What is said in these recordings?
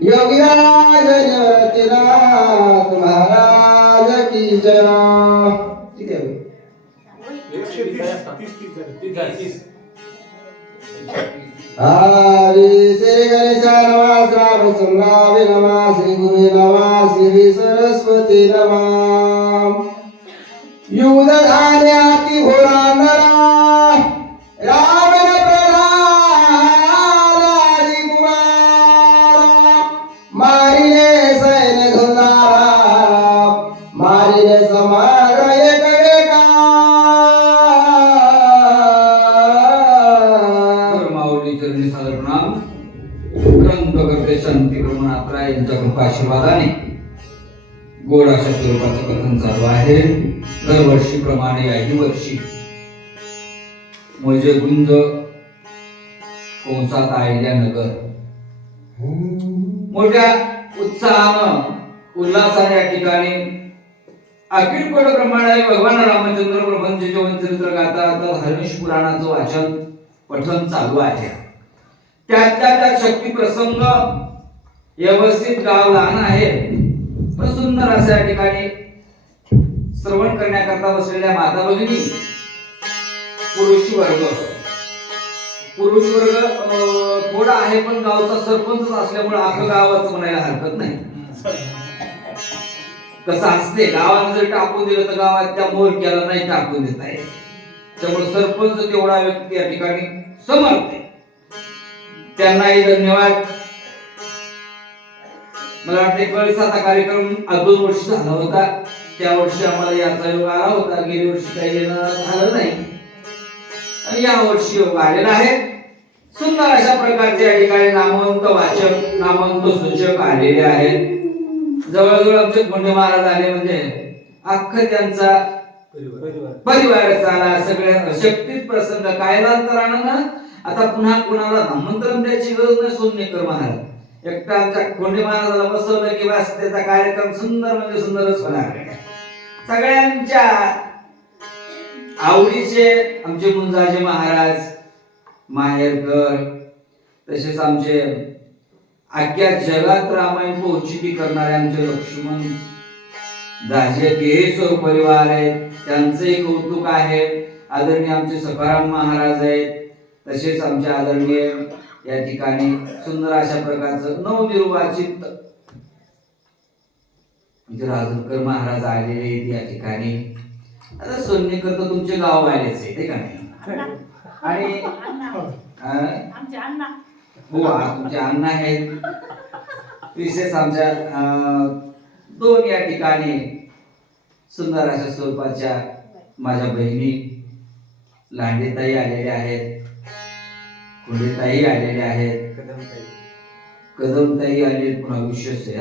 योगीराज निवृत्तीनाथ महाराज की जय. किती आहे? 130. हरी श्री गणेशाय नमः. श्री रामचंद्राय नमः. श्री गुरुवे नमः. श्री सरस्वती नमः. युध धान्याती घोरा नरा रावण प्रल्हादादि कुमारा मारिले सैन्य धुंदारा मारिले समग्र एक एका. माऊली चरणी सादर प्रणाम. ग्रंथ करते शांती ब्रह्मनाथ राय यांच्या कृपा आशीर्वादाने गोड अशा स्वरूपाचं कथन चालू आहे. दरवर्षीप्रमाणे याही वर्षी मोजे गुंज कंसात अहिल्यानगर मोठ्या उत्साहानं उल्हासाने या ठिकाणी अखिल कोट प्रमाणे भगवान रामचंद्र प्रभूंचे जीवन चरित्र गाथा हरीश पुराणाचं वाचन पठण चालू आहे. त्या शक्ती प्रसंग व्यवस्थित गाव लहान आहे पण सुंदर अशा या ठिकाणी श्रवण करण्याकरता बसलेल्या माता भगिनी पुरुष वर्ग थोडा आहे पण गावचा सरपंच असल्यामुळे अख्खं गावाचं म्हणायला हरकत नाही. कसं असते गावाने जर टाकून दिलं तर गावात त्या मोरक्याला नाही टाकून देत आहे. त्यामुळे सरपंच तेवढा व्यक्ती या ठिकाणी समर्थ आहे. त्यांनाही धन्यवाद. मला वाटते कळसाचा कार्यक्रम 2 वर्ष झाला होता. त्या वर्षी आम्हाला याचा योग आला होता. गेल्या वर्षी काही येणं झालं नाही आणि या वर्षी योग आलेला आहे. सुंदर अशा प्रकारचे या ठिकाणी नामवंत वाचक नामवंत सूचक आलेले आहेत. जवळजवळ आमचे कोंडे महाराज आले म्हणजे अख्खा त्यांचा परिवार आला. सगळ्या शक्तीत प्रसंग कायलांतरानं आता पुन्हा कुणाला आमंत्रण द्यायची गरज नाही. सोन्नेकर महाराज एकटा आमच्या कोंडे महाराजाला बसवलं की बस त्याचा कार्यक्रम सुंदर म्हणजे सुंदरच होणार. सगळ्यांच्या आवडीचे आमचे मुंजाजी महाराज माहेरकर तसेच आमचे अख्ख्या जगात रामायण पोहोचिती करणारे आमचे लक्ष्मण दाजे केसर परिवार आहेत. त्यांचंही कौतुक आहे. आदरणीय आमचे सखाराम महाराज आहेत. तसेच आमचे आदरणीय या ठिकाणी सुंदर अशा प्रकारचं नवनिर्वाचित राजूरकर महाराज आलेले आहेत या ठिकाणी. आता सोन्नेकर तर तुमचे गाव आलेच आहे का नाही? आणि हो तुमचे अण्णा आहेत. विशेष आमच्या 2 या ठिकाणी सुंदर अशा स्वरूपाच्या माझ्या बहिणी लांडेताई आलेल्या आहेत. कुंडेताई आलेल्या आहेत. कदमताई आले. पुन्हा विशेष आहे.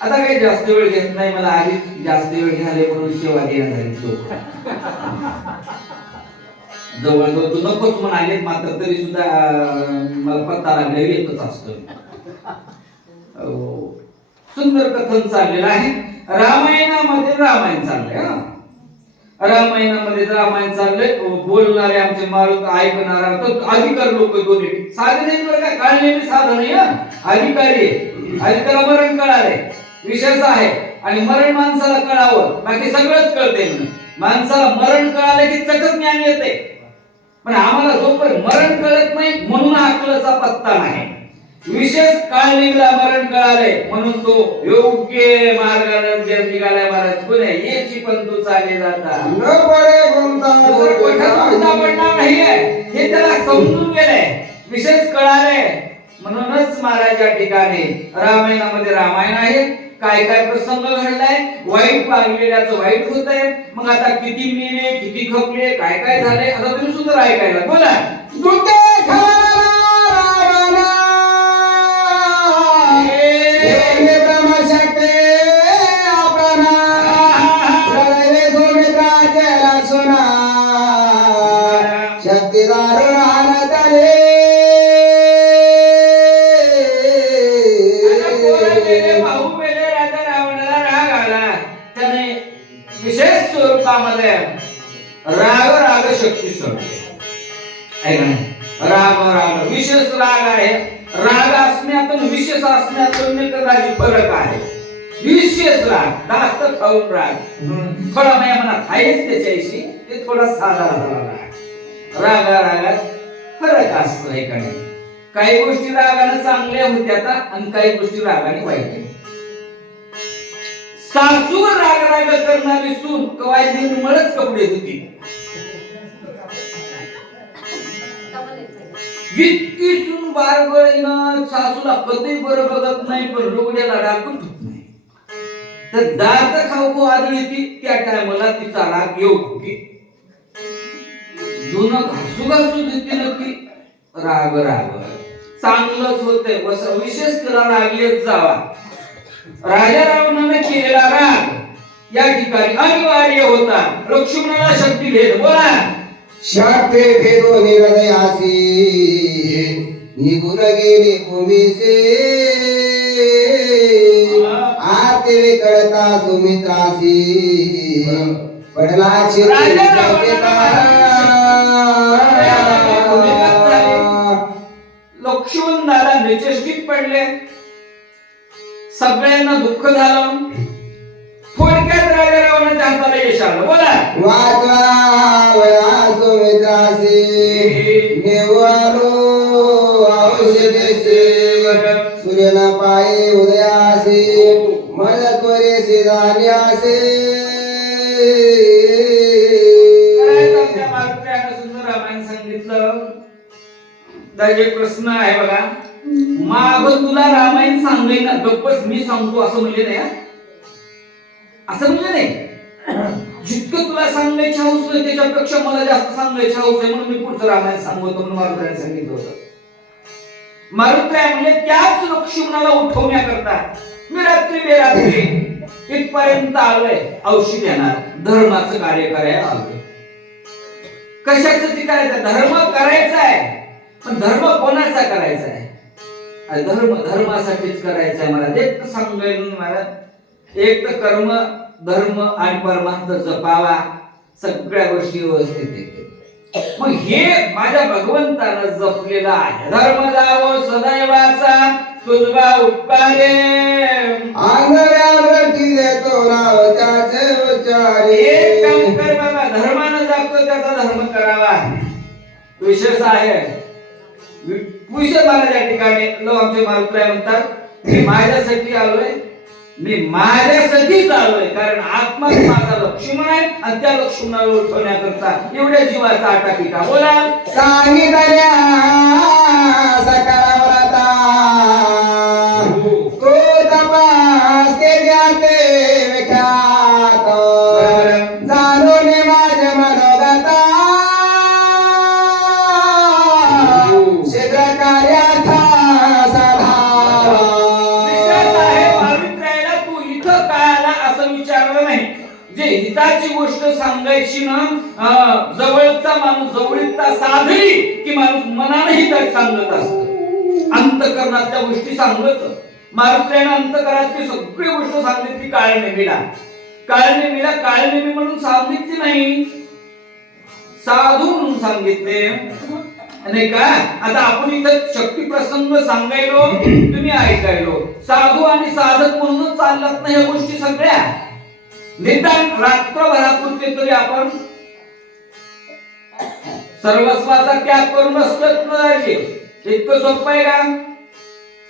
आता काही जास्त वेळ घेत नाही. मला आधी जास्त वेळ घ्याले म्हणून सेवा देण्यात आली. जवळजवळ तू नकोच म्हणाले मात्र तरी सुद्धा मला पत्ता लागला येतच असतो. सुंदर कथन चाललेलं आहे. रामायणामध्ये रामायण चाललंय. रामायणामध्ये रामायण चाललंय. बोलणारे आमचे मारुत ऐकणारा तर अधिकारी लोक दोन्ही साधन नाही बरं का. काढलेली साधन आहे. अधिकारी अधिकारा मरण कळाले विशेष आहे. आणि मरण माणसाला कळावं बाकी सगळंच कळते. माणसाला मरण कळाले की चकत ज्ञान येते. पण आम्हाला जोपर्यंत मरण कळत नाही म्हणून अकलाचा पत्ता नाही. विशेष काळनिगला मरण कळाले म्हणून तो योग्य मार्गाने जे निघाला महाराज पुणे याची पण तू चाले जाता न पडे गुंता पडणार नाहीये हे त्याला समजून गेलंय. विशेष कळाले म्हणूनच महाराज या ठिकाणी रामायणामध्ये रामायण आहे. काय काय प्रसंग घडलाय. वाईट पाहिलेल्याचं वाईट होतंय. मग आता किती मेले किती खपले काय काय झाले आता तुम्ही सुंदर ऐकायला बोला. विशेष स्वरूपामध्ये राग राग शक्ती सोडते. राग राग विशेष राग आहे. राग असणे आणि विशेष असण्यात काही फरक आहे. विशेष राग जास्त खाऊन राग थोडा माझ्या मनात आहेच त्याच्याशी, ते थोडा साधा राग. रागात फरक असतो एकाने. काही गोष्टी रागाने चांगल्या होत्या आणि काही गोष्टी रागाने वाईट. सासूवर राग करणारी सून कवाय निर्मळच कपडे धुती. इतकी सून बारगळीनं सासूला कधी बरं बघत नाही, पण लुगड्याला राखून ठेवत नाही. तर दात खाऊ आदळी ती त्या टायमाला तिचा राग येऊ की दोन घासू देते ना ती राग चांगलंच होते. विशेष तिला राग येत जावा. राजा रावणाने केलेला राग या ठिकाणी अनिवार्य होता. लक्ष्मणाला शक्ती भेद बोला. शक्ती भेदो हृदयासी निगुण गेले भूमीसे आते विकळता सुमित्रासी पडला लक्ष्मण दादा निचेष्टित पडले. सगळ्यांना दुःख झालं. थोडक्यात राजा रावणाच्या हाताला यश आलं. बोला. वाचवा सुमित्रासी नेवारो औषधेसे सूर्यना पाये उदयासी मन त्वरेसे धान्यासे. सुंदर रामायण सांगितलं. त्याचे प्रश्न आहे बघा. माग तुला रामायण सांगेन ना, गप्पच मी सांगतो असं म्हणले नाही. असं म्हणलं नाही. जितकं तुला सांगायची हौस आहे त्याच्यापेक्षा मला जास्त सांगायची हौस आहे, म्हणून मी पुढचं रामायण सांगतो म्हणून मारुतीने सांगितलं होतं. मारुती म्हणजे त्याच लक्ष्मणाला उठवण्याकरता मी रात्री बेरात्री इथपर्यंत आलोय. औषध येणार धर्माचं कार्य करायला आलोय. कशाचं ते करायचं? धर्म करायचा आहे, पण धर्म कोणाचा करायचा आहे? धर्मासाठीच करायचा आहे मला. एक तर सांगेल मला, एक तर कर्म धर्म आणि परमार्थ जपावा, सगळ्या गोष्टी व्यवस्थित येते. मग हे माझ्या भगवंतानं जपलेलं आहे. धर्म जावो सदैवाचा तुझा उपकारे अंगरावती देतो नाव त्याचे उच्चारे. एक काम कर बाबा, धर्मानं जातो त्याचा धर्म करावा. विशेष आहे विषय मला त्या ठिकाणी लोक आमचे मारुतीराय म्हणतात मी माझ्यासाठी आलोय, मी माझ्यासाठीच आलोय. कारण आत्मा माझा लक्ष्मण आहे आणि त्या लक्ष्मणाला उठवण्याकरता एवढ्या जीवाचा आटापिटा. बोला. सांगितल्या सकारावरता तो तपास के जाते विख्यात जाणून माझ्या मनोगता शीघ्र कार्याथा साधावा. विशेष आहे मारुतीरायला तू इथं काय आला असं विचारलं नाही. जे हिताची गोष्ट सांगायची ना, जवळचा माणूस जवळीकता साधली की माणूस मनाने हित सांगत असत. अंतकरणात त्या गोष्टी सांगत. मारुतीरायनं अंतकरणात सगळी गोष्ट सांगितली. काळनेमीला काळनेमी म्हणून सांगितली नाही, साधू म्हणून सांगितले नाही का. आता आपण इथं शक्ती प्रसंग सांगायलो, तुम्ही ऐकायलो. साधू आणि साधक म्हणूनच चालत नाही या गोष्टी सगळ्या. निदान रात्रभरापुरते तरी आपण सर्वस्वाचा त्याग करून बसत नाही. इतकं सोपं आहे का?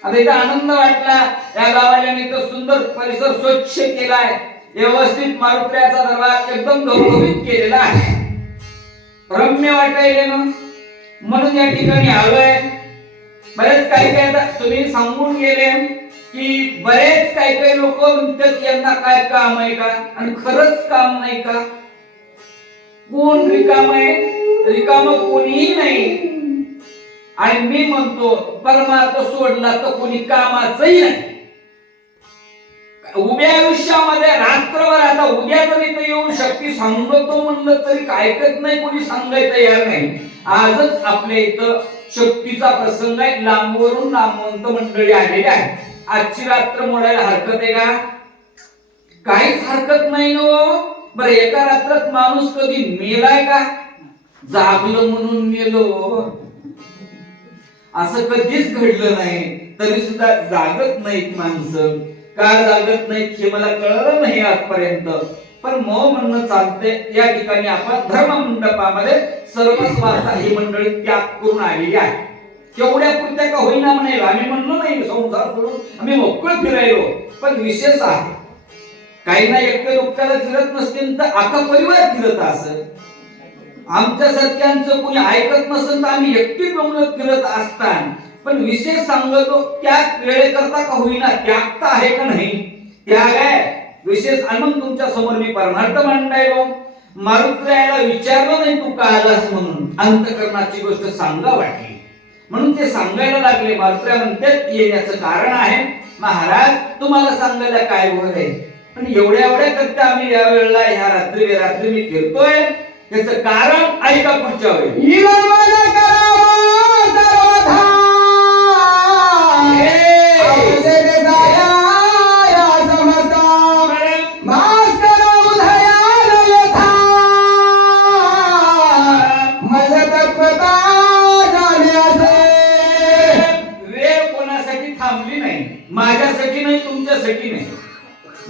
आता इथं आनंद वाटला. या गावाने तर सुंदर परिसर स्वच्छ केलाय, व्यवस्थित मारुतीरायाचा दरबार एकदम गौरवित केलेला आहे. रम्य वाटायले ना, म्हणून या ठिकाणी आलोय. बरेच काही तुम्ही सांगून गेले की बरेच काही लोक म्हणतात यांना काय काम आहे का, आणि खरंच काम नाही का? कोण रिकाम आहे? रिकाम कोणीही नाही. आणि मी म्हणतो परमार्थ सोडला तर कोणी कामाचंही नाही. उभ्या आयुष्यामध्ये रात्रभर, आता उद्या जरी इथं येऊन शक्ती सांगतो म्हणलं तरी ऐकत नाही, कोणी सांगायला तयार नाही. आजच आपल्या इथं शक्तीचा प्रसंग आहे. लांबवरून नामवंत मंडळी आलेली आहे. आजची रात्र मोडायला हरकत आहे का? काहीच हरकत नाही ना. बरं, एका रात्रात माणूस कधी मेलाय का? जागलं म्हणून मेलो. असं कधीच घडलं नाही. तरी सुद्धा जागत नाहीत माणसं. का जागत नाहीत हे मला कळलं नाही आजपर्यंत. पण म्हणणं चालते, या ठिकाणी आपण धर्म मंडपामध्ये सर्वस्वाचा ही मंडळी त्याग करून आलेली आहे. केवढ्या पुरत्या का होईना म्हणाल, आम्ही म्हणलो नाही संसार सोडून आम्ही मोकळं फिरायलो. पण विशेष आहे, काही ना एकट्या दुःखाला फिरत नसतील तर अख्खा परिवार फिरत असत. आमच्या सत्यांचं कोणी ऐकत नसेल तर आम्ही एकटी डोंगरात फिरत असताना. पण विशेष सांगतो, त्याग वेळेकरता का होईना त्याग आहे का नाही, त्याग आहे विशेष. आणि मग तुमच्या समोर मी परमार्थ मांडायलो. मारुतीला विचारलं नाही तू का आलास म्हणून, अंतकरणाची गोष्ट सांगा वाटली म्हणून ते सांगायला लागले. मारुतीला म्हणतात येण्याचं कारण आहे महाराज, तुम्हाला सांगायला काय होत आहे. पण एवढ्या करता आम्ही या वेळेला ह्या रात्री मी फिरतोय, त्याचं कारण ऐका पुढच्या वेळी. माझ्यासाठी नाही, तुमच्यासाठी नाही.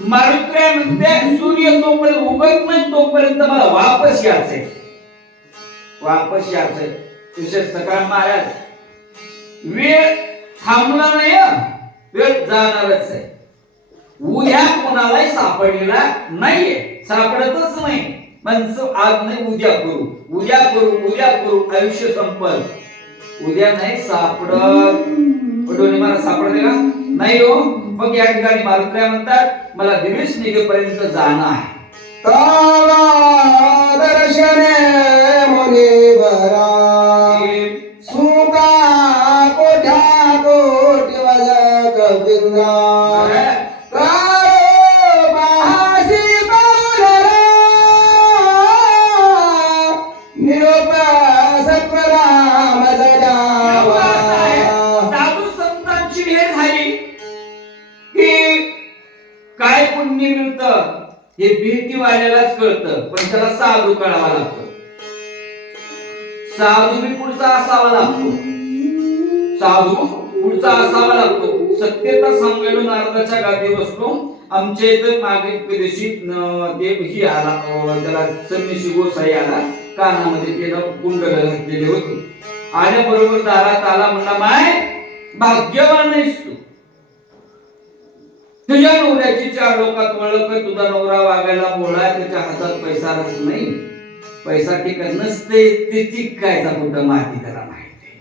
मारुत्र्या म्हणते सूर्य तोपर्यंत उगत नाही तोपर्यंत मला वापस यायचंय. विशेष सकाळ महाराज, वेळ थांबला नाही, वेळ जाणारच आहे. उद्या कोणालाही सापडलेला नाहीये, सापडतच नाही. माणसं आज नाही उद्या करू आयुष्य संपल. उद्या नाही सापडत, मला सापडते का नाही हो. मग या ठिकाणी मारुत्र्या म्हणतात मला दिवस निघेपर्यंत जाणं आहे. दर्शने मुनी बरा सुका कोठ्या कोटी वज कविंदा हे भेटीवाल्यालाच कळतं, पण त्याला साधू कळावा लागतो. साधू बी पुढचा असावा लागतो. सत्यता सांगायला नारदाच्या गादी बसलो. आमच्या इथं मागे दिवशी देव ही आला, त्याला संन्यासी गोसाई आला, कानामध्ये त्याला कुंडल घातलेली होती. आल्याबरोबर दारात आला, म्हणला माय भाग्यवान नाहीस तू, तुझ्या नवऱ्याची 4 लोकात ओळख आहे. तुझा नवरा वागायला बोळा, त्याच्या हातात पैसा राहत नाही, पैसा टिकत नसते. ते टिकायचा कुठं माती त्याला माहिती,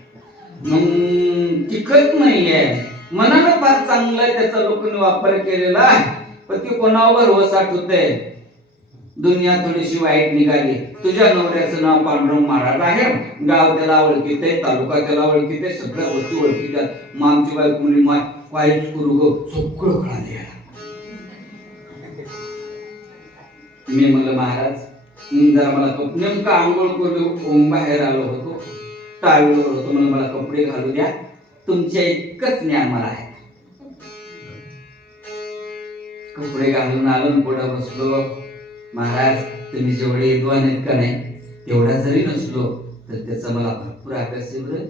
मग टिकत नाहीये. मनानं फार चांगलं आहे, त्याचा लोकांनी वापर केलेला आहे, पण ती कोणावर भरवसा ठेवते. दुनिया थोडीशी वाईट निघाली. तुझ्या नवऱ्याचं नाव पांडुरंग महाराज आहे, गाव त्याला ओळखीत आहे, तालुका त्याला ओळखीत आहे, सगळ्या गोष्टी ओळखीत. आमची बायको मुली वाईट करू गो, सगळं कळाले. मी म्हणलं महाराज जरा मला नेमका आंघोळ करून बाहेर आलो होतो, टाळीवर होतो, मला कपडे घालू द्या, तुमच्या इतकंच ज्ञान मला आहे. कपडे घालून आलो, पुढे बसलो. महाराज तुम्ही जेवढे विद्वान आहेत का नाही, तेवढा जरी नसलो तर त्याचा मला भरपूर अभ्यास आहे.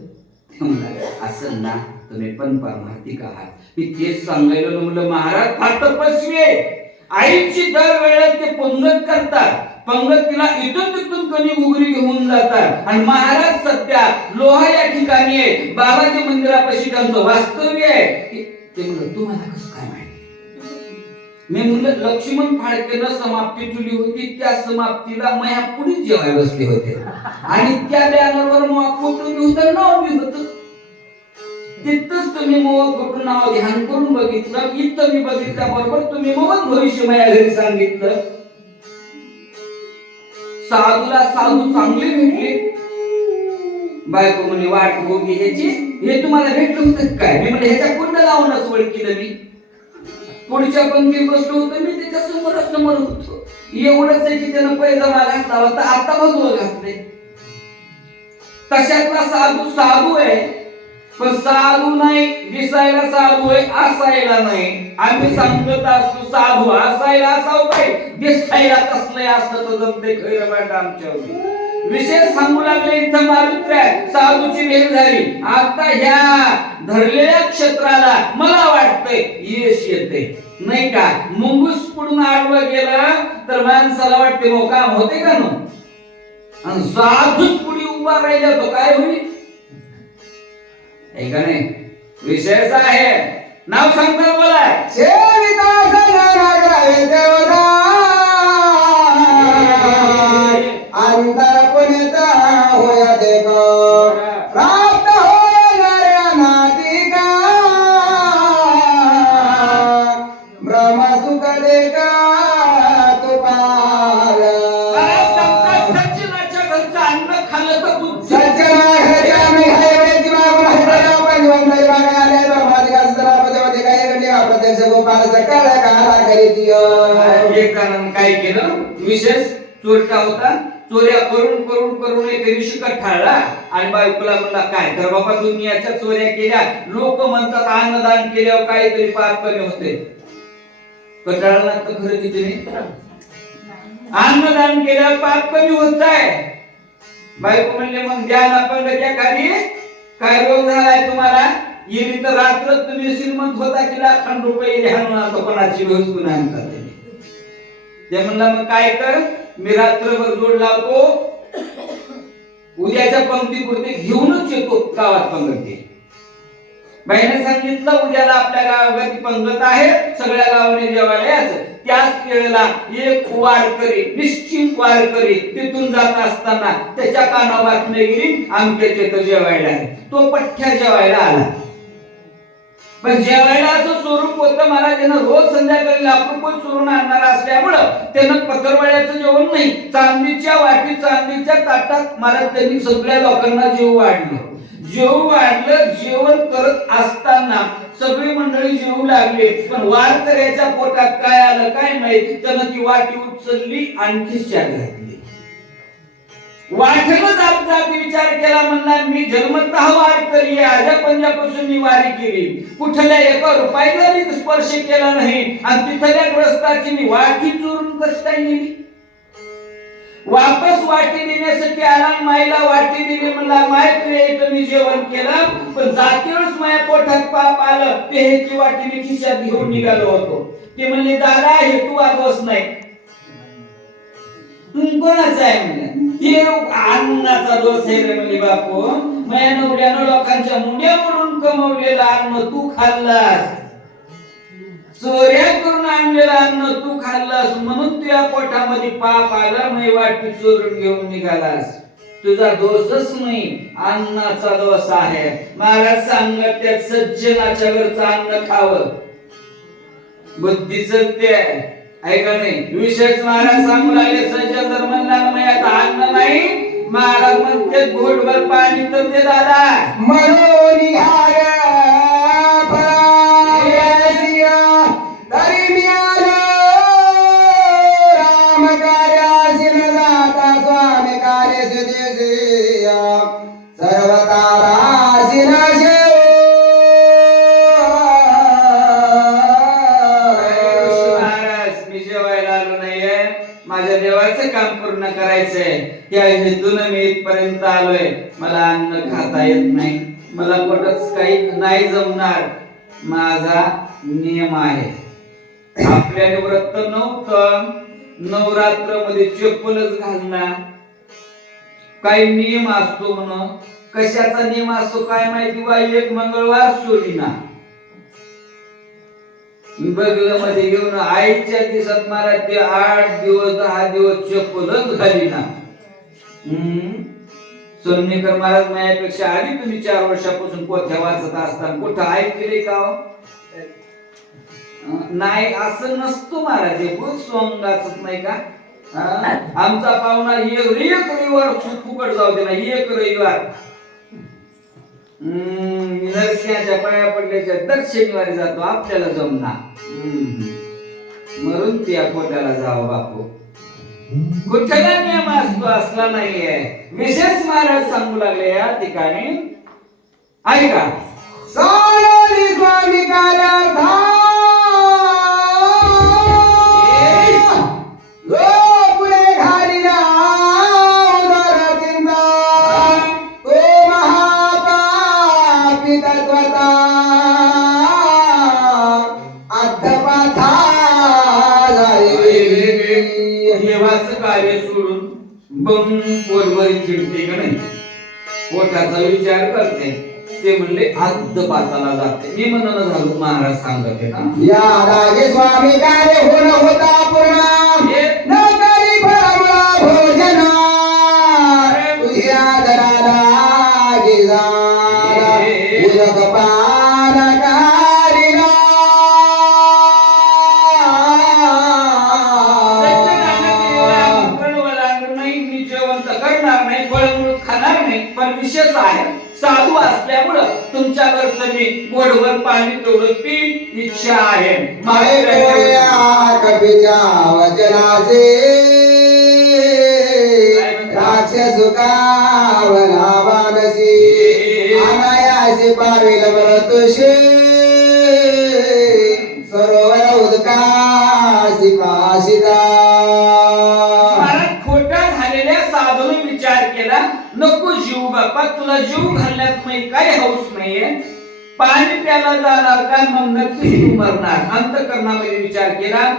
असं ना, तुम्ही पण पारमार्थिक आहात. मी तेच सांगायला म्हणलं महाराज फार तपस्वी आहे. आईची दर वेळेला ते पंगत करतात, पंगतीला इथून तिथून कधी घुगरी घेऊन जातात. आणि महाराज सध्या लोहा या ठिकाणी आहे, बाबाच्या मंदिरापाशी त्यांचं वास्तव्य आहे. ते म्हणलं तुम्हाला कसं काय माहिती? मी म्हणलं लक्ष्मण फाळकेनं समाप्ती ठेवली होती, त्या समाप्तीला माया पुढे जेवाय बसले होते आणि त्या बॅनरवर फोटो बी होता, नाव बी होतं. तिथंच तुम्ही मोहत फोटो नाव ध्यान करून बघितलं, इथं मी बघितल्या बरोबर तुम्ही मोहत भविष्य माझ्या घरी सांगितलं. साधूला साधू चांगले भेटले. बायको म्हणे वाट होती ह्याची, हे तुम्हाला भेटलं होतं काय? मी म्हणजे ह्याच्या कुंड लावूनच ओळखीलं. मी पुढच्या पंक्तीत बसलो होतो, मी त्याच्या समोर होतो. एवढंच आहे की त्यानं पैजामा घातला होता, आता भगवं घातले. तशातला साधू साधू आहे, पण साधू नाही, दिसायला साधू आहे, असायला नाही. आम्ही सांगत असतो साधू असायला असावं पाहिजे, दिसायला कसलंय असतं तर जमते खैर वाट आमच्या विशेष सांगू लागले इथं मारुत्र्या साधूची भेट झाली. आता ह्या धरलेल्या क्षेत्राला मला वाटतंय यश येते नाही का. मुंगूस पुढून आडवं गेलं तर माणसाला वाटते मग काम होते का नो. आणि साधूच पुढे उभा राहिला तो काय होईल का नाही. विशेष आहे. नाव सांगतात बोला. अंतर पुनिता होया देख प्राप्त होणाऱ्या नादिका ब्रह्म सुख देका तू पाल. सज्जनाच्या घरचं अन्न खाल्लं तर बुद्धी. सज्जना मी हायवेची मागून हजारो पंचवंतरी मागायला ब्रह्मादिका सदापदेवते काही घडले प्रत्यक्ष गोपाल सकाळ काला करीत एक जणांनी काय केलं. विशेष चोरटा होता. चोऱ्या करून करून करून एक दिवशी कठाळला आणि बायकोला म्हणला काय कर बाबा दुनियाच्या चोऱ्या केल्या. लोक म्हणतात अन्नदान केल्यावर काहीतरी पाप कमी होते. कठाळला तर खरं किती नाही. अन्नदान केल्यावर पाप कमी होत आहे. बायको म्हणले मग द्या ना पंगत एखादी. काय रोग झालाय तुम्हाला. येली तर रात्र तुम्ही श्रीमंत होता की लाखां रुपये हाणून आणतो कोणाची व्यवस्थून आणतात. ते म्हणला मग काय कर मी रात्रभर जोड लावतो उद्याच्या पंक्तीपुरते घेऊनच येतो गावात पंगती. बाईने सांगितलं उद्याला आपल्या गावात पंगत आहे सगळ्या गावाने जेवायला यायचं. त्याच वेळेला एक वारकरी निश्चित वारकरी तिथून जात असताना त्याच्या कानावर बातमी गेली आमच्याचे तर जेवायला आहे. तो पठ्ठ्या जेवायला आला. पण जेवायला असं स्वरूप होतं महाराजांना रोज संध्याकाळी लाख रुपये चोरून आणणार असल्यामुळं त्यानं पत्रवळ्याचं जेवण नाही चांदीच्या वाटी चांदीच्या ताटात महाराज त्यांनी सगळ्या लोकांना जेव वाढलं. जेव वाढलं. जेवण करत असताना सगळी मंडळी जेवू लागले. पण वारकऱ्याच्या पोटात काय आलं काय माहिती. त्यानं ती वाटी उचलली आणि खिशात घातली. वाटलं जात जात विचार केला म्हणला मी जन्मतः वारकरी आहे. आजा पंजापासून मी वारी केली. कुठल्या एका रुपयाला मी स्पर्श केला नाही आणि तिथल्या ग्रस्ताची मी वाटी चोरून कसं काय नेली. वापस वाटी देण्यासाठी आला. माईला वाटी दिली. म्हणला माय तुझ्या इथं मी जेवण केलं पण जातीवरच माझ्या पोटात पाप आलं. ते ह्याची वाटी मी खिशात घेऊन निघालो होतो. ते म्हणले दादा हे तू दोष नाही. कोणाचा आहे म्हणलं. हे अन्नाचा दोष आहे रे म्हणली बापू. माझ्या नवऱ्यानं लोकांच्या मुंड्या म्हणून कमवलेलं अन्न तू खाल्लास. चोऱ्या करून आणलेलं अन्न तू खाल्लास म्हणून तुझ्या पोटामध्ये पाप आला. मी वाटी चोरून घेऊन निघालास. तुझा दोषच नाही अन्नाचा दोष आहे. महाराज सांगत त्यात सज्जनाच्या घरचं अन्न खावं बुद्धीच ते ऐका नाही. विशेष महाराज सांगू लागले सज्जन जर म्हणला मी आता अन्न नाही महाराज म्हणते घोटभर पाणी तर दे दादा. मनोनी तरी मी आलो राम कार्यासी न जाता स्वामी कार्य सर्वतारासी न माझ्या देवाचं काम पूर्ण करायचंय. या हेतून मी इथपर्यंत आलोय. मला अन्न खाता येत नाही. मला कुठंच काही नाही जमणार. माझा नियम आहे. आपल्याने व्रत नव्हतं नवरात्र मध्ये चप्पलच घालणार. काही नियम असतो म्हणून. कशाचा नियम असतो काय माहिती बा. एक मंगळवार सोडीना बगल मध्ये घेऊन आईच्या दिवसात मला ते 8 दिवस 10 दिवस चप्पलच घाली ना. सोन्नेकर महाराज माझ्यापेक्षा आधी तुम्ही 4 वर्षापासून पोथ्या वाचत असताना कुठं ऐकले का नाही. असं नसतो महाराज. हे भूत सोंगाच नाही का. आमचा पाहुणा एक रविवार फुकट जाऊ दे ना. एक रविवार नरसिंहाच्या पाया पडल्याच्या दर शनिवारी जातो. आपल्याला जमणार मरून त्या पोट्याला जावं बापू. कुठला नियम असतो असला नाहीये. विशेष महाराज सांगू लागले या ठिकाणी ऐका. सारोली स्वामी कार्यार्था पुढे घाली डोळे फिरते का नाही, पोटाचा विचार करते. ते म्हणले आद्ध पाताला जाते. मी म्हणून झालो महाराज सांगते ना, या राजे स्वामी कार्य होण होता पूर्ण न करी फळमुळा भोजन तुझ्या दराला गिजाला उदक पान कारिला. नाही, मी जेवण तर करणार नाही, फळमूळ खाणार नाही, पण विशेष आहे साधू असल्यामुळं तुमच्या घरचं मी गोडवर पाणी तेवढं पीन इच्छा आहे. कपीच्या वचनाचे राक्षस कावला मानसी अनायासी पावेल व्रतुषे सरोवर उदकासी पाशिदा. खोटा झालेल्या साधून विचार केला, नको जीव बापा, तुला जीव घालण्यात मी काही हौस नाहीये. पाणी प्यायला जाणार का, मग नक्कीच तू मरणार. अंतःकरणामध्ये विचार केला,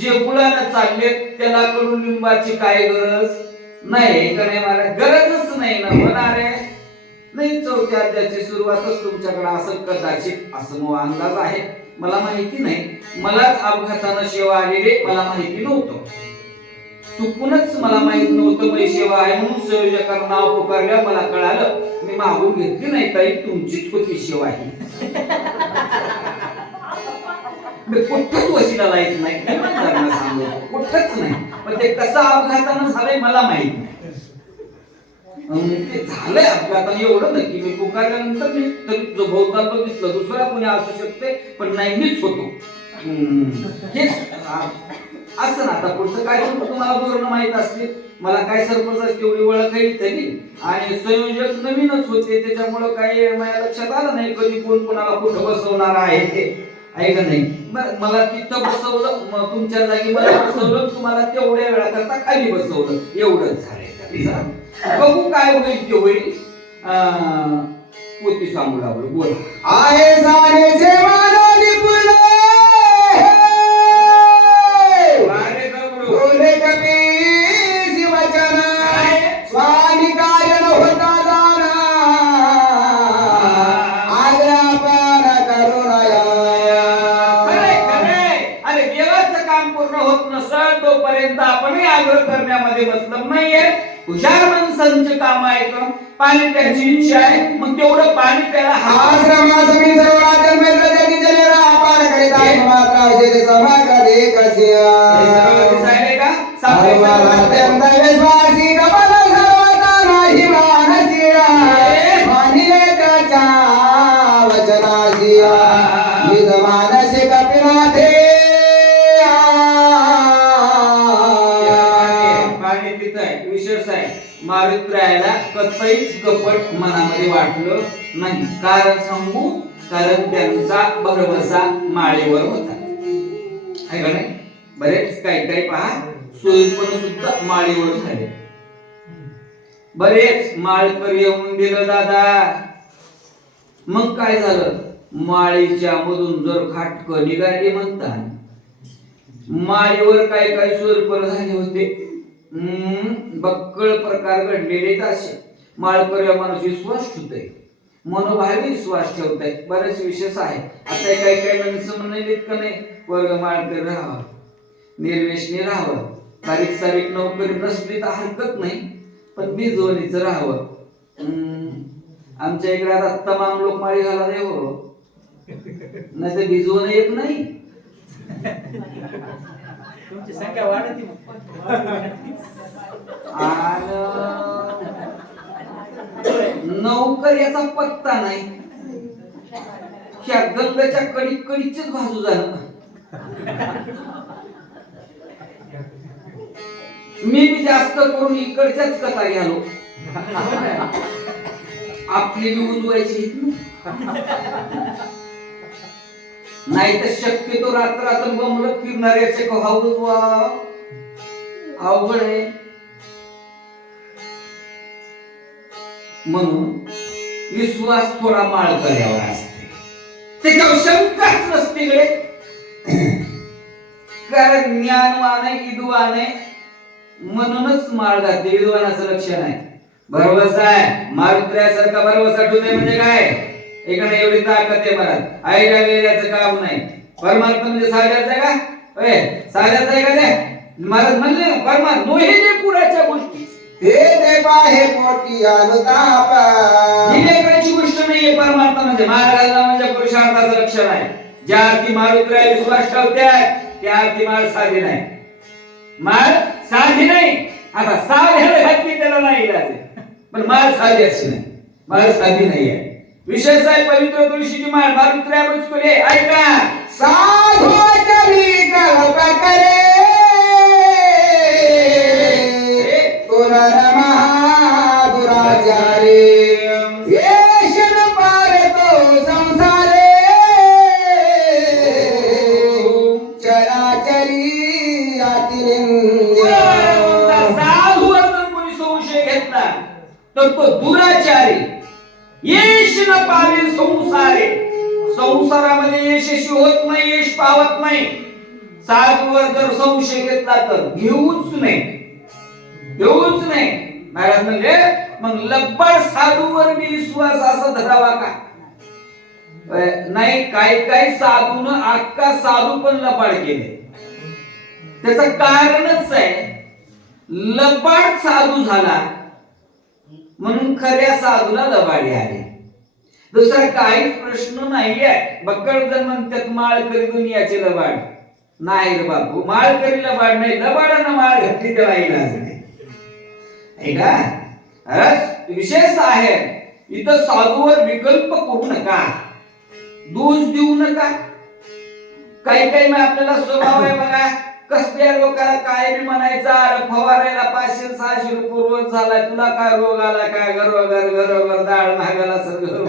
जे गुळानं चालले त्याला कडुलिंबाची काय गरज नाही का नाही, मला गरजच नाही ना होणार आहे. नाही, चौथ्या अध्यायाची सुरुवातच तुमच्याकडे असं कदाचित असं मग अंदाज आहे, मला माहिती नाही. मलाच अपघातानं सेवा आलेले मला माहिती नव्हतं, चुकूनच मला माहित नव्हतं मी सेवा आहे म्हणून संयोजकांना नाव पुकारल्या मला कळालं. मी मागून घेतली नाही, ताई तुमचीच होती सेवा ही. मी कुठंच वशिला लायच नाही, कुठंच नाही, पण ते कसं अपघातानं झालंय मला माहित नाही. ते झालंय अपघातानं एवढं नाही की मी पुकारल्यानंतर मी जो भोवताल बघितलं दुसरा कोणी असू शकते, पण नाही मीच होतो. हेच असं ना. आता पुढचं काय तुम्हाला धोरण माहित असते, मला काय सरपंच तेवढी ओळख आहे तरी, आणि संयोजक नवीनच होते त्याच्यामुळं काही माझ्या लक्षात आलं नाही कधी कोण कोणाला कुठं बसवणार आहे ते, आहे का नाही. मला तिथं बसवलं, तुमच्या जागी मला बसवलं, तुम्हाला तेवढ्या वेळा करता खाली बसवलं, एवढंच झालंय. बघू काय होईल ते होईल. पोती सांगू लागलो, बोल. आहे सारेचे मानवी पुणे बोले कपी शिवचन स्वामी कार्य होता जाना आग्रापन करुणया. अरे देवाचं काम पूर्ण होत नसल तोपर्यंत आपणही आग्रह करण्यामध्ये मतलब नाहीये. हुशार माणसांचे काम आहे का, पाणी प्यायची इच्छा आहे, मग तेवढं पाणी प्यायला आश्रमासमी सर्व राज्य मित्र जगी जलेला अपार करिता मात्र असे समग्र देखसिया दिसायले का अत्यंत विश्वासी कपल सर्वता नाही मानसिया मानिले त्याच्या वचनासिया विध मानसी कपिनाथे. पाणी पित आहे विशेष आहे, मारुत राहायला कथईच कपट मनामध्ये वाटलं नाही. कारण सांगू, कारण त्यांचा भरवसा माळेवर होता, आहे का नाही. बरेच काही काही पहा सोयीपण सुद्धा माळेवर झाले. बरेच माळकर येऊन दिलं दादा, मग काय झालं, माळीच्या मधून जर खाटकं निघाले म्हणतात. माळेवर काय काय सोयीपण झाले होते, बक्कळ प्रकार घडलेले असे. माळकर या माणूस विश्वास ठेवतोय, मनोभावी विश्वास ठेवताय. बरेच विशेष आहे. आता काही काही माणसं म्हणाले का नाही, वर्ग माळकर राहावं, निर्वेशनी राहावं, बारीक सारीक नोकरी नसली तर हरकत नाही, पण बिजवणीच राहावं. आमच्या इकडे आता तमाम लोक माळी घाला नाही हो, नाही तर बिजवण येत नाही. तुमची संख्या वाढती नोकऱ्याचा पत्ता नाही. ह्या गंगाच्या कडीचेच बाजू झालं. मी बी जास्त करून इकडच्याच कथा घ्यालो, आपली बी उजवायची नाही तर शक्यतो रात्र बमलत फिरणाऱ्याचे अवघड आहे. म्हणून विश्वास थोडा माळकऱ्यावर असते, त्याच्यावर शंकाच नसते गे. कारण ज्ञानवान आहे, विद्वान आहे म्हणूनच माळ घातली, विद्वानाचं लक्षण आहे. भरवसा आहे मारुत्र्यासारखा भरवसा ठेवणे म्हणजे काय एकाने एवढी ताकद आहे महाराज आईच्या वेळेचं काम नाही परमात्मा म्हणजे साध्याच आहे का होय साध्याच आहे का ते महाराज म्हणले परमात्मा नोहे पुराच्या गोष्टी ते पाहे पोटी अनुताप ही लेकराची गोष्ट नाहीये परमात्मा म्हणजे मार्गाला म्हणजे पुरुषार्थाचं लक्षण आहे ज्या अर्थी मारुत्र्या विश्वास ठेवतात त्या अर्थी माळ साधी नाही माळ साधी नाही आता साध्याला घातली त्याला नाही इलाज पण माळ साधी अशी नाही माळ साधी नाही आहे विशेष आहे पवित्र तुळशीची माळ मारुत्र्या बुचकुले ऐका साधू करी कल्प करे पुनरमा दुराचारे येशन पारे तो संसारे चराचरी अतिलिंग्य साधू जर कोणी संशय घेतला तर तो दुराचारी यश न पावे संसारे संसारामध्ये यशस्वी होत नाही यश पावत नाही साधूवर जर संशय घेतला तर घेऊच नाही महाराज म्हणजे मग लब्बाड साधूवर मी विश्वास असा धरावा का नाही काही साधून अख्खा साधू पण लबाड केले त्याचं कारणच आहे लबाड साधू झाला म्हणून खऱ्या साधूला लबाडी आले दुसरा काहीच प्रश्न नाहीये बक्कळ जण म्हणतात माळ करी दुनियाचे लबाड नाही रे बापू माळ करी लबाड नाही लबाडानं माळ घातली त्याला इलाज नाही ऐका विशेष आहे इथं साधूवर विकल्प करू नका दोष देऊ नका काही मग आपल्याला स्वभाव आहे बघा कसल्या लोकांना काय बी म्हणायचा फवारायला 500-600 रुपये रोज झाला तुला काय रोग आला काय घरोघर डाळ महागाला सगळं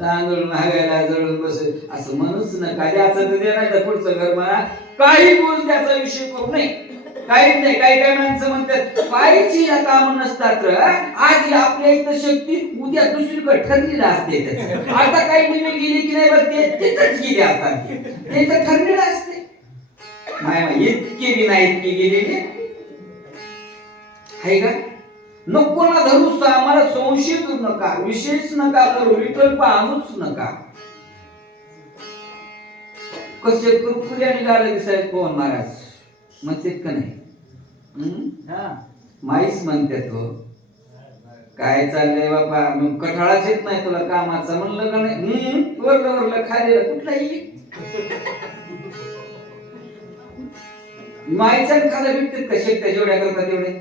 तांदूळ महागायला जळून बसे असं म्हणूच नका द्याचं तर नाही तर पुढचं घर म्हणा काही दोष द्याचा विषय करू नये काहीच नाही काही माणसं म्हणतात पायची काम नसतात आज आपल्या इथं शक्ती उद्या दुसरीकडे ठरलेला असते आता काही निमे गेली की नाही बघ तिथंच गेले असतात ते तर ठरलेलं असते इतके बी नाही इतके गेलेले आहे का नको ना धरू आम्हाला संशय करू नका विशेष नका करू विकल्प आणूच नका कसे कुरकुऱ्या निघाले दिसायला कोण महाराज म्हणतात का नाही माईच म्हणतात हो काय चाललंय बाबा मग कठाळाच येत नाही तुला कामाचा म्हणलं का नाही वरलं खायला कुठलाही माईच्या खायला भेटतात का शक्त्या जेवढ्या करतात तेवढे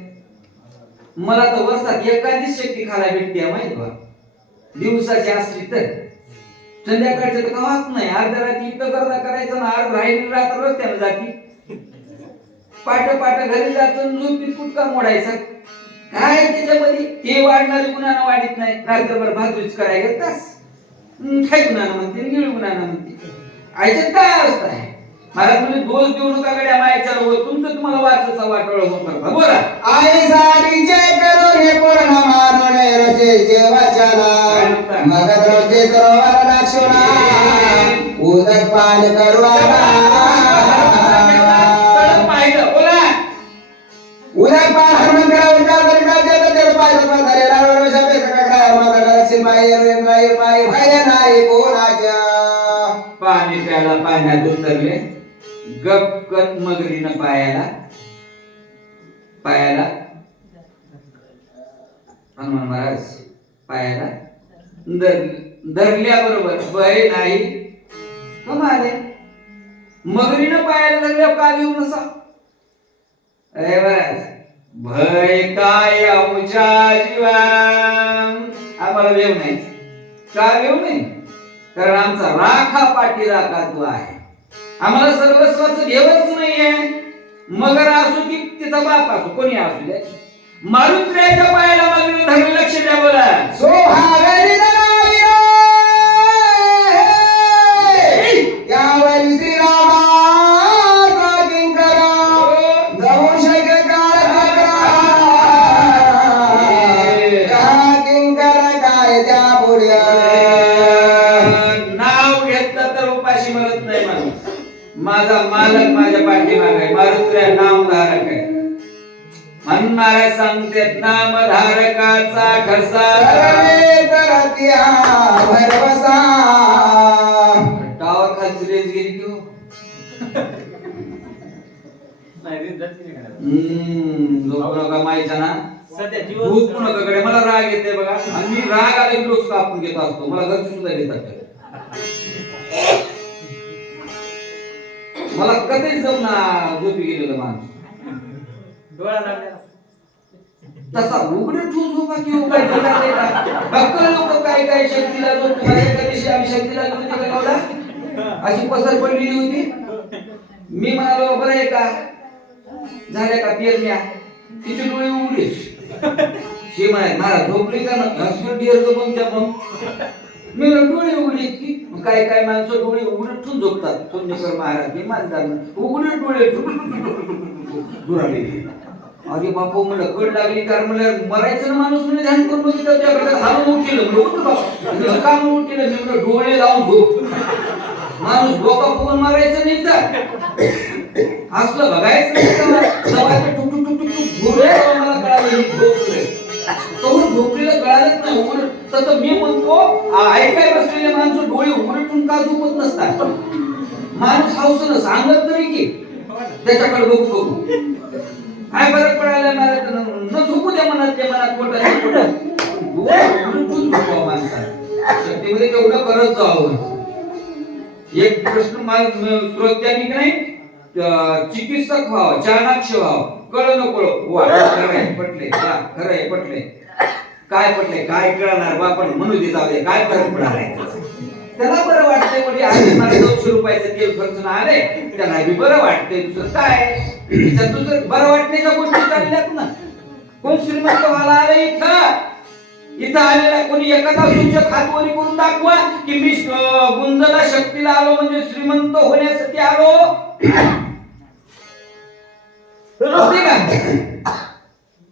मला तर वर्षात एखादीच शक्ती खायला भेटते माहित बा दिवसाची असली तर संध्याकाळचं तर कमाच नाही अर्ध्या रात्री इथं करता करायचं ना अर्ध राहिली रात्र रस्त्याला जाती पाट घरी जायचं झोपीत कुटका मोडायचा काय त्याच्यामध्ये ते वाढणारी गुणानं वाढत नाही रात्रभर भाजूच करायला तास काय गुणानं म्हणते गिळ गुणानं म्हणते आयच्यात काय अवस्था आहे महाराज तुम्ही दोष देऊ नका गड्या मायाच्या लोक तुमचं तुम्हाला वाचायचा वाटोळ करता बोला आई सारीचे करो हे पूर्ण मानणे रसेचे वचना मग द्रोचे सरोवर लक्षणा उदक पान करुणा उदक पान हनुमंतरा उद्धार करिता जग जग पाय धरे रावण सभे सगळा माता लक्ष्मी बाई पाय भय नाही कोणाच्या पाणी प्याला पाण्यात उतरले गपकन मगरीनं पायाला हनुमान महाराज पायाला धरल्या बरोबर भय नाही कमाले मगरीनं पायाला धरल्या का घेऊ नसा अरे महाराज भय काय आमच्या जीवा आम्हाला भेव नाही का भेव नाही कारण आमचा राखा पाठी राखा तू आहे आम्हाला सर्वस्वाचं घेवच नाहीये मगर असू की तिचा बाप असू कोणी असू दे मारुत्र्याच्या पायाला मागणी धरून लक्ष द्या बोला सोहागरी त्यावरी श्रीरामाचा किंकर दंशक किंकर काय त्या पुढ्या माझा मालक माझ्या पाठीमागे आहे मारुत्र्या नामधारक आहे म्हणणाऱ्या सांगतेत नामधारकाचा ठसा करणे करत्या भरवसा टावर खालची रेंज गेली की हो? नाही रे, जात नाही घरात. झोपू नका माहिती ना सध्या झोपू दिवस नका कडे मला राग येते बघा आणि मी राग आले की डोसं कापून घेत असतो मला घरचे सुद्धा घेतात मला कधीच जमना झोपी गेलेलं माणूस डोळा लागला. तसा उघडे ठेवून झोपा की हो काय करणार नाही का? भक्कल लोक काय काय शक्तीला झोपतो माझ्या एका दिवशी आम्ही शक्तीला होती का गावला अशी पसर पडलेली होती मी म्हणालो बरं आहे का झाल्या का पेरण्या तिचे डोळे उघडे शे म्हणाय महाराज झोपले का ना हॉस्पिटल डिअर तुमच्या मग मी म्हणलं डोळे उघडे की काय काय माणसं डोळे उघडे ठेवून झोपतात सोन्नेकर महाराज हे मानतात उघडे डोळे दुराले अरे बापू म्हणलं कड लागली कारण म्हणलं मरायचं ना माणूस म्हणजे ध्यान करून बघितलं त्याकडे हालून उठ केलं म्हणलं बाबा काम उठ केलं मी म्हणलं डोळे लावून झोप माणूस डोका फुगून मारायचं नाही तर असलं बघायचं नाही का दवाचं टुक टुक टुक टुक घोडे मला कळालं झोपले तो झोपलेलं कळालंच नाही उघड तसं मी म्हणतो ऐकाय बसलेले माणसं डोळे उघडून का झोपत नसतात माणूस हौसनं सांगत तरी की त्याच्याकडे बघू बघू काय फरक पडायला मला न झोपू द्या मनातल्या मनात पोटात शक्तीमध्ये तेवढं करत जावं एक प्रश्न श्रोत्यांनी की नाही चिकित्सक व्हावं चाणाक्ष व्हावं कळ न कळ खरंय पटले खरंय पटले काय पटले काय कळणार बा पण म्हणू दे जाऊ दे काय फरक पडणार आहे त्याला बरं वाटतंय म्हणजे आज मला 200 रुपयाचं तेल खर्चून आले त्याला बी बरं वाटतंय दुसरं काय दुसरं बरं वाटण्याच्या गोष्टी चालल्यात ना कोण श्रीमंत व्हायला आले इथं आलेला कोणी एखादा सूचक हातवरी करून दाखवा की मी गुंजला शक्तीला आलो म्हणजे श्रीमंत होण्यासाठी आलो होते का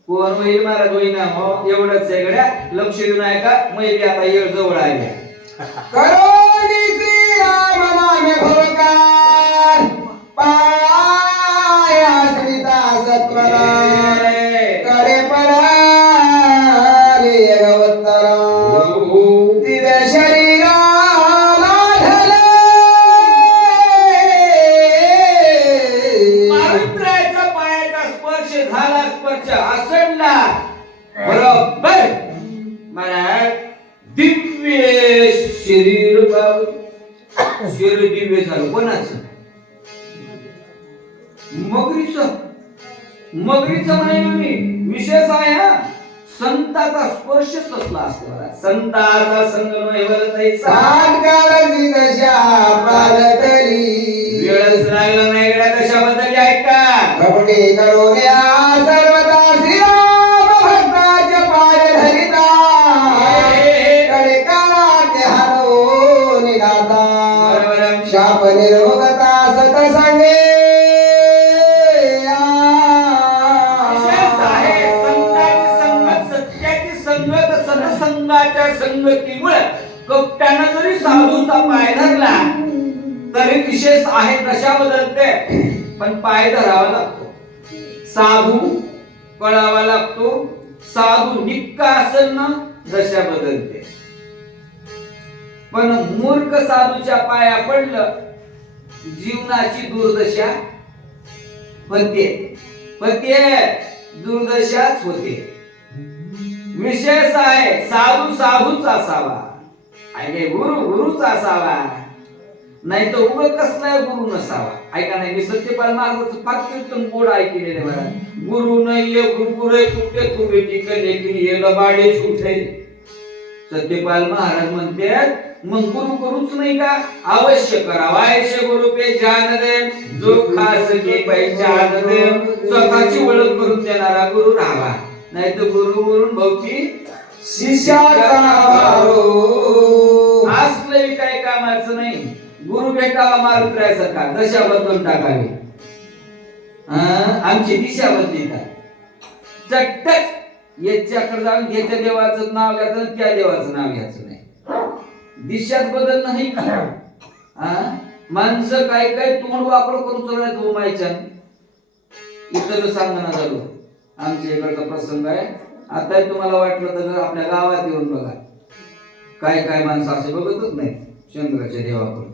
कोण होईल महाराज होईना हो एवढंच आहे गड्या लक्ष देऊन ऐका मै बी आता येळ जवळ आली करोनी श्री राम नामे भवकार पाया स्मिता सत्वरा करे परारे भगवत्तरा दिव्य शरीराला ढले मारुत्राच्या पायाचा स्पर्श झाला स्पर्श आसडला बरोबर महाराज दिव्य शरीर शरीर दिव्य झालं कोणाचं मगरीचं म्हणे मी विशेष आहे हा संताचा स्पर्शच तसला असतो संताचा संग सात काळजी दशा पालटली वेळच लागला नाही गड्या दशाबद्दल ऐका कपटे करोन्या सर्वदा श्रीराम भक्ताच्या पाय धरिता कडे काळात हारो निघाता शाप निरोगता सत सांगे संघाच्या संगतीमुळे कपट्यानं जरी साधूचा पाय धरला तरी विशेष आहे दशा बदलते पण पाय धरावा लागतो साधू कळावा लागतो साधू निक्का असेल ना दशा बदलते पण मूर्ख साधूच्या पाया पडलं जीवनाची दुर्दशा होते दुर्दशाच होते विशेष आहे साधू साधूच असावा आणि गुरु गुरुच असावा नाही तर उग कसला गुरु नसावा ऐका नाही मी सत्यपाल महाराजांचं फार कीर्तन गोड ऐकलेले बघा गुरु नाही गुरुकुरे कुठे तुम्ही टिकले की हे लबाडे सुटले सत्यपाल महाराज म्हणतात मग गुरु करूच नाही का अवश्य करावा ऐसे गुरु पे जान दे जो खास के पहचान दे स्वतःची ओळख करून देणारा गुरु राहावा नाही तर गुरु वरून भक्ती शिष्याचा असलं काय कामाचं नाही गुरु भेटावा मारुत्रासारखा दशा बदलून टाकावी आमची दिशा बदली का चट्टच याच्याकडे जाऊन याच्या देवाचं नाव घ्यायचं त्या देवाचं नाव घ्यायचं नाही दिशाच बदल नाही का माणसं काय काय तोंड वाकडं करून चालणार तो मायच्या इतर सांगणं झालो आमच्या इकडचा प्रसंग आहे. आता तुम्हाला वाटलं तर आपल्या गावात येऊन बघा, काय काय माणसं असे बघतच नाही चंद्राच्या देवाकडे.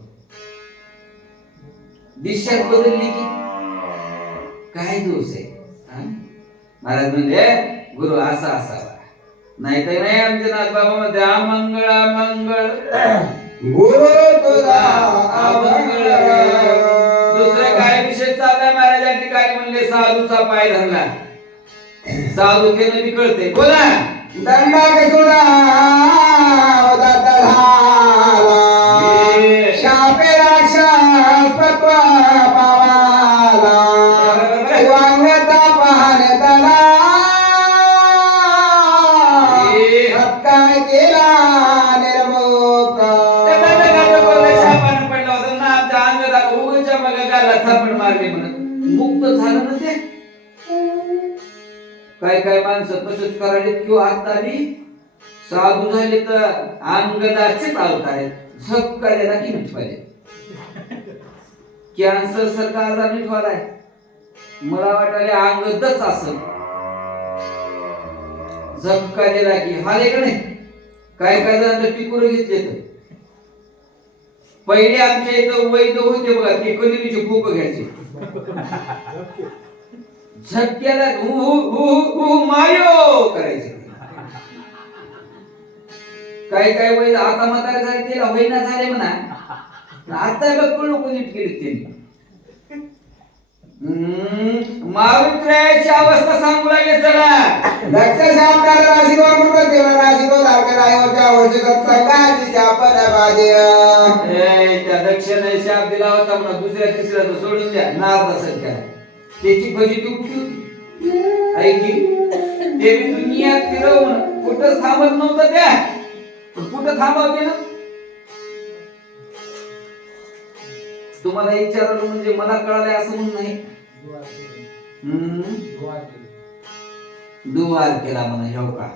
दिशाच बदलली की काय दोष आहे हा? महाराज म्हणले गुरु असा असावा, नाही तर नाही आमचे नाथ बाबा मध्ये अमंगळ अमंगळ गुरु तुझा अमंगळ. दुसरे काय विषय चाललाय महाराज या ठिकाणी म्हणले साधूचा पाय धरला. साधू केलं मी कळते बोला. दंडक सुद्धा उदात झाला शापे राक्षस पत्व पावाला वांगता पाहणे तला काय केला निर्मुख शापानं पडला होता ना आमच्या अंगात उगच्या बघा थापड मारली म्हणत मुक्त झालं ना ते. काय काय माणसं तसंच करायचे किंवा आता साधू झाले तर अंगदाचेच अवतार आहेत. झक्का द्यायला की मिठवाले कॅन्सर सारखा आजार मिठवालाय. मला वाटाले अंगदच असं झक्का दिला की हाले का नाही. काय काय जणांना टिकूर घेतले तर पहिले आमच्या इथं वैद्य होते बघा ते कलिरीचे खूप घ्यायचे. झटक्याला मायो करायचे. काय काय वैद्य आता म्हातारे झाले त्याला होईना झाले म्हणा. आता बघ लोक नीट केली त्यांनी. मारुत्र्याची अवस्था सांगू लागले. चला दक्ष शापदार राशीवर मृत देव राशीवर धारक रायवरच्या वर्ष सत्संगाची शापन बाजे त्या दक्षिणे शाप दिला होता म्हणा. दुसऱ्या तिसऱ्या तर सोडून द्या नारदा संख्या त्याची फजिती उठली होती. ऐकी ते बी दुनियात फिरवून कुठं थांबत नव्हतं त्या. कुठं थांबवते ना तुम्हाला विचारलं म्हणजे मला कळालंय असं म्हणून नाही. दुवार केला म्हणा हो का